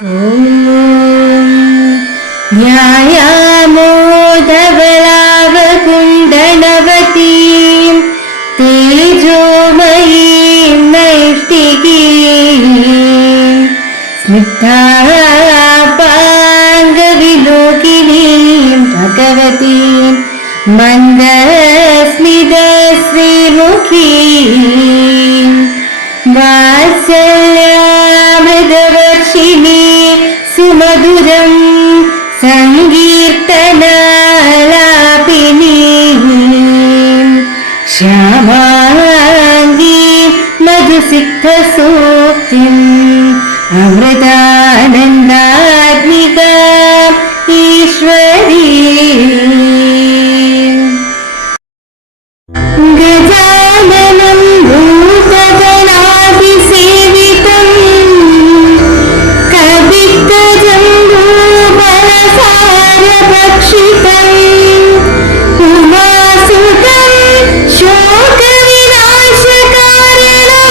ഓം ധ്യായാമോദവളാവകുണ്ഡലവതീം തേജോമയീം നൈഷ്ഠികീം സ്നിഗ്ധാപാംഗവിലോകിനീം ഭഗവതീം മന്ദസ്മിതശ്രീമുഖീം വാത്സല്യാമൃതവർഷിണീ സുമധുരം സങ്കീർത്തനാലാപിനീം ശ്യാമാംഗീം മധുസിക്തസൂക്തിം അമൃതാനന്ദാത്മികാം ഈശ്വരീം ഗജാനനം ഭൂതഗണാതിസേവിതം കവിത്തജംബൂഫലസാരഭക്ഷിതം ഉമാസുതം ശോകവിനാശകാരണം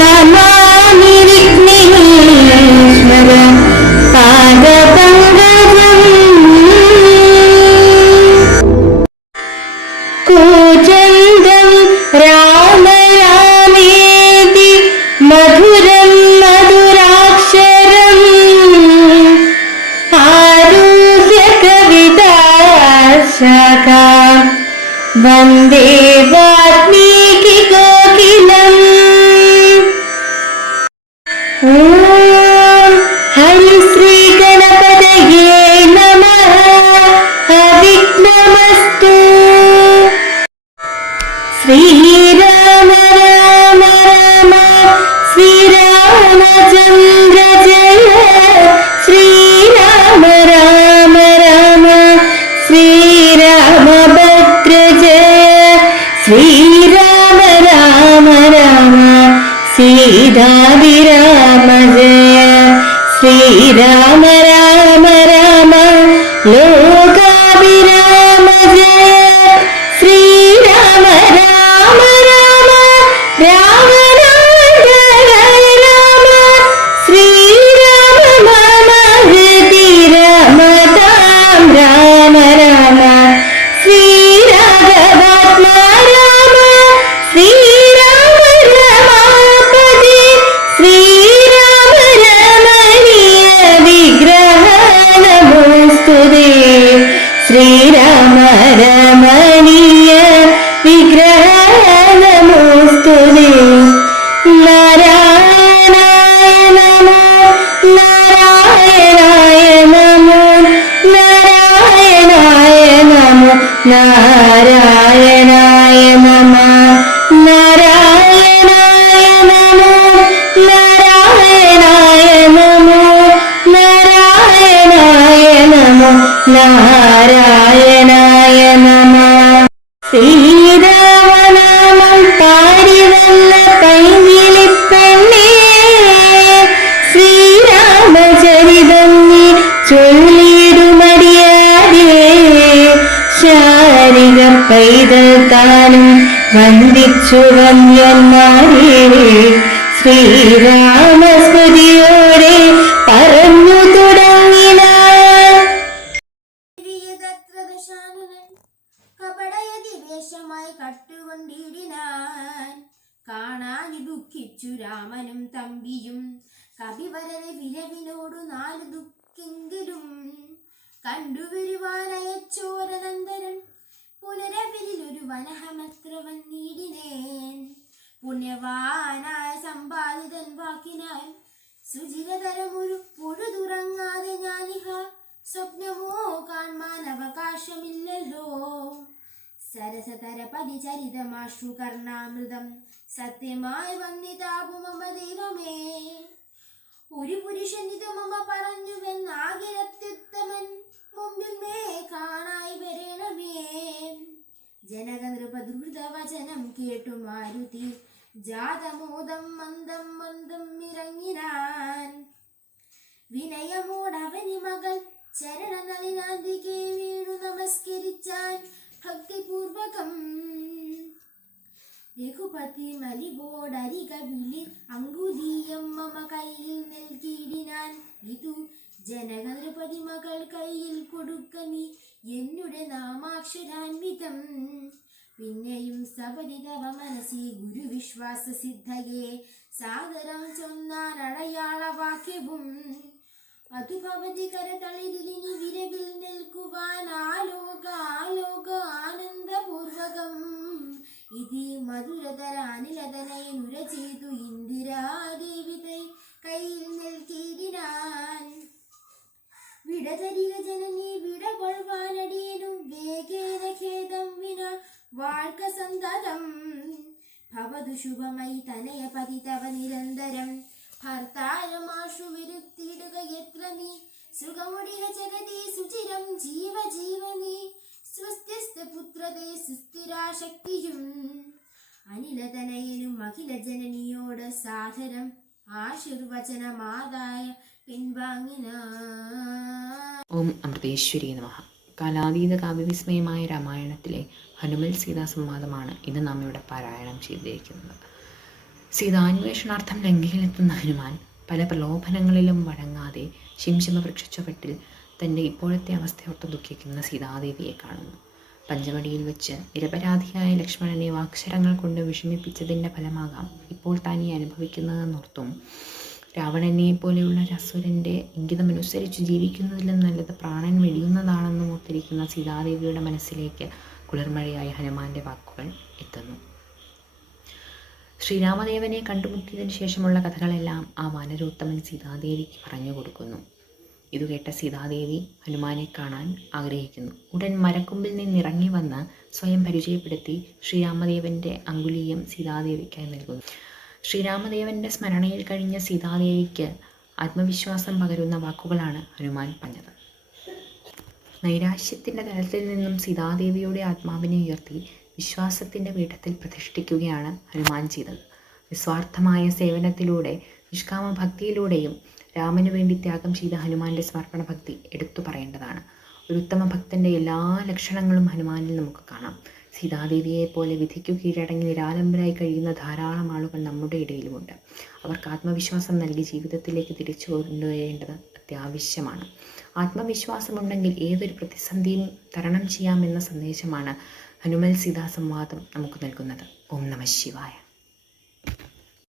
നമാമി വിഘ്നേശ്വര പാദപങ്കജം കൂജന്തം രാമ രാമേതി മധുരം മധുരാക്ഷരം ആരുഹ്യ കവിതാശാഖാം വന്ദേ വാൽമീകി കോകിലം. ഓം ഹരി ശ്രീ ഗണപതയേ നമഃ. അവിഘ്നമസ്തു. ശ്രീരാമ രാമ രാമ ശ്രീരാമചന്ദ്ര ജയ. ശ്രീരാമ രാമ രാമ ശ്രീരാമഭദ്ര ജയ. ശ്രീരാമ രാമ രാമ സീതാഭിരാമ ജയ. ശ്രീരാമ രാമ രാമ ലോകാഭിരാമ ജയ. ശ്രീരാമ രാമ രാമ രാമനായ രാമ. ശ്രീരാമ മമ ഹൃദി രമതാം രാമ രാമ. ശ്രീരാഘവാത്മാ രാമ. ശ്രീരാമ രമാപതി. ശ്രീരാമ രമണീയ വിഗ്രഹ നമോസ്തുതേ. ശ്രീരാമ രമണീയ വിഗ്രഹ നമോസ്തുതേ. നാരായണായ നമോ നാരായണായ നമോ നാരായണായ നമോ നാരായണായ നമഃ. നാരായണായ നമോ നാരായണായ നമോ നാരായണായ നമോ നാരായണായ നമഃ. ശ്രീരാമനാമം പാടി വന്ന പൈങ്കിളിപ്പെണ്ണേ, ശ്രീരാമചരിതം നീ ചൊല്ലിടുമടിയാതെ. ശാരിക പൈതൽ താനും വന്ദിച്ചു വന്യന്മാരെ ശ്രീരാമസ്മൃതിയോടെ പറഞ്ഞു തുടങ്ങിന. കപടയതിവേഷമായി കട്ടുകൊണ്ടിടിനാൻ കാണാനി ദുഃഖിച്ചു രാമനും തമ്പിയും. കവിവരരെ വിരവിനോടു നാല് ദുഃഖെങ്കിലും കണ്ടുവരുവാനയച്ചോരനന്തരം പുനരവിലൊരു വനഹമത്ര വന്നിടിനേൻ. പുണ്യവാനായ സമ്പാദിതൻ വാക്കിനാൽ സുചിരതരമൊരു പൊഴുതുറങ്ങാതെ ഞാനിഹ സ്വപ്നമോ കാൺമാൻ അവകാശമില്ലല്ലോ. സരസതര പരിചരിതമാശു കർണാമൃതം സത്യമായി വന്നിതാപുമമ ദൈവമേ. ഒരു പുരുഷനിത് മമ പറഞ്ഞുവെന്നാകിരത്യുത്തമൻ മുമ്പിൽ മേ കാണായി വരണമേ. ജനക നൃപദ്രുതവചനം കേട്ടു മാരുതി ജാതമോദം മന്ദം മന്ദം ഇറങ്ങിനാൻ. വിനയമോടവനി മകൾ ചരണനളിനാന്തികെ വീണു നമസ്കരിച്ചാൻ ഭക്തിപൂർവകം. രഘുപതി മലിവോടരിക വിളി അങ്കുലീയം മമ കയ്യിൽ നൽകിയിടിനാൻ. ഇതു ജനക നൃപതി മകൾ കയ്യിൽ കൊടുക്ക നീ എന്നുടെ നാമാക്ഷരാൻവിതം. പിന്നെയും സപതി തവ മനസ്സി ഗുരുവിശ്വാസ സിദ്ധയെ സാദരം ചൊന്നാൻ അടയാള വാക്യവും. അതു ഭവതി കരതളിരിനി വിരവിൽ നിൽക്കുവാൻ ആലോക ആനന്ദപൂർവകം. ഇതി മധുരതര അനിലതനയനുര ചെയ്തു ഇന്ദിരാദേവി കയ്യിൽ നൽകിയിടിനാൻ. വിടതരിക ജനനി വിടകൊള്ളുവാനടിയനും വേഗേന ഖേദം വിന വാഴ്ക സന്തതം. ഭവതു ശുഭമയി തനയ പതിതവ നിരന്തരം. ഭർത്താരമാഷു വിരുത്തിയിടുക എത്ര നീ സുഖമുടിയ ജഗതി സുചിരം ജീവനീ. സ്വസ്ത്യസ്ത പുത്രതേ സുസ്ഥിരാശക്തിയും. അനിലതനയനും അഖില ജനനിയോട് സാദരം ആശീർവചനമാതായ പിൻവാങ്ങിന. ഓം അമൃതേശ്വരി നമഃ. കാലാതീത കാവ്യവിസ്മയമായ രാമായണത്തിലെ ഹനുമൽ സീതാ സംവാദമാണ് ഇന്ന് നാം ഇവിടെ പാരായണം ചെയ്തിരിക്കുന്നത്. സീതാന്വേഷണാർത്ഥം ലങ്കയിലെത്തുന്ന ഹനുമാൻ പല പ്രലോഭനങ്ങളിലും വഴങ്ങാതെ ശിംശിമ വൃക്ഷച്ചുവട്ടിൽ തൻ്റെ ഇപ്പോഴത്തെ അവസ്ഥയോർത്ത് ദുഃഖിക്കുന്ന സീതാദേവിയെ കാണുന്നു. പഞ്ചവടിയിൽ വെച്ച് നിരപരാധിയായ ലക്ഷ്മണനെ വാക്ശരങ്ങൾ കൊണ്ട് വിഷമിപ്പിച്ചതിൻ്റെ ഫലമാകാം ഇപ്പോൾ താൻ ഈ അനുഭവിക്കുന്നതെന്നോർത്തും രാവണനെ പോലെയുള്ള അസുരൻ്റെ ഇംഗിതമനുസരിച്ച് ജീവിക്കുന്നതിലും നല്ലത് പ്രാണൻ വെടിയുന്നതാണെന്നും ഓർത്തിരിക്കുന്ന സീതാദേവിയുടെ മനസ്സിലേക്ക് കുളിർമഴയായ ഹനുമാന്റെ വാക്കുകൾ എത്തുന്നു. ശ്രീരാമദേവനെ കണ്ടുമുട്ടിയതിനു ശേഷമുള്ള കഥകളെല്ലാം ആ വാനരോത്തമൻ സീതാദേവിക്ക് പറഞ്ഞു കൊടുക്കുന്നു. ഇതു കേട്ട സീതാദേവി ഹനുമാനെ കാണാൻ ആഗ്രഹിക്കുന്നു. ഉടൻ മരക്കൊമ്പിൽ നിന്നിറങ്ങി വന്ന് സ്വയം പരിചയപ്പെടുത്തി ശ്രീരാമദേവൻ്റെ അങ്കുലീയം സീതാദേവിക്കായി നൽകുന്നു. ശ്രീരാമദേവൻ്റെ സ്മരണയിൽ കഴിഞ്ഞ സീതാദേവിക്ക് ആത്മവിശ്വാസം പകരുന്ന വാക്കുകളാണ് ഹനുമാൻ പറഞ്ഞത്. നൈരാശ്യത്തിൻ്റെ തലത്തിൽ നിന്നും സീതാദേവിയുടെ ആത്മാവിനെ ഉയർത്തി വിശ്വാസത്തിൻ്റെ പീഠത്തിൽ പ്രതിഷ്ഠിക്കുകയാണ് ഹനുമാൻ ചെയ്തത്. നിസ്വാർത്ഥമായ സേവനത്തിലൂടെ നിഷ്കാമ ഭക്തിയിലൂടെയും രാമനു വേണ്ടി ത്യാഗം ചെയ്ത ഹനുമാന്റെ സമർപ്പണ ഭക്തി എടുത്തു പറയേണ്ടതാണ്. ഒരു ഉത്തമ ഭക്തൻ്റെ എല്ലാ ലക്ഷണങ്ങളും ഹനുമാനിൽ നമുക്ക് കാണാം. സീതാദേവിയെ പോലെ വിധിക്കു കീഴടങ്ങി നിരാലംബരായി കഴിയുന്ന ധാരാളം ആളുകൾ നമ്മുടെ ഇടയിലുമുണ്ട്. അവർക്ക് ആത്മവിശ്വാസം നൽകി ജീവിതത്തിലേക്ക് തിരിച്ചു കൊണ്ടുവരേണ്ടത് അത്യാവശ്യമാണ്. ആത്മവിശ്വാസമുണ്ടെങ്കിൽ ഏതൊരു പ്രതിസന്ധിയും തരണം ചെയ്യാമെന്ന സന്ദേശമാണ് ഹനുമൽ സീതാ സംവാദം നമുക്ക് നൽകുന്നത്. ഓം നമഃ ശിവായ.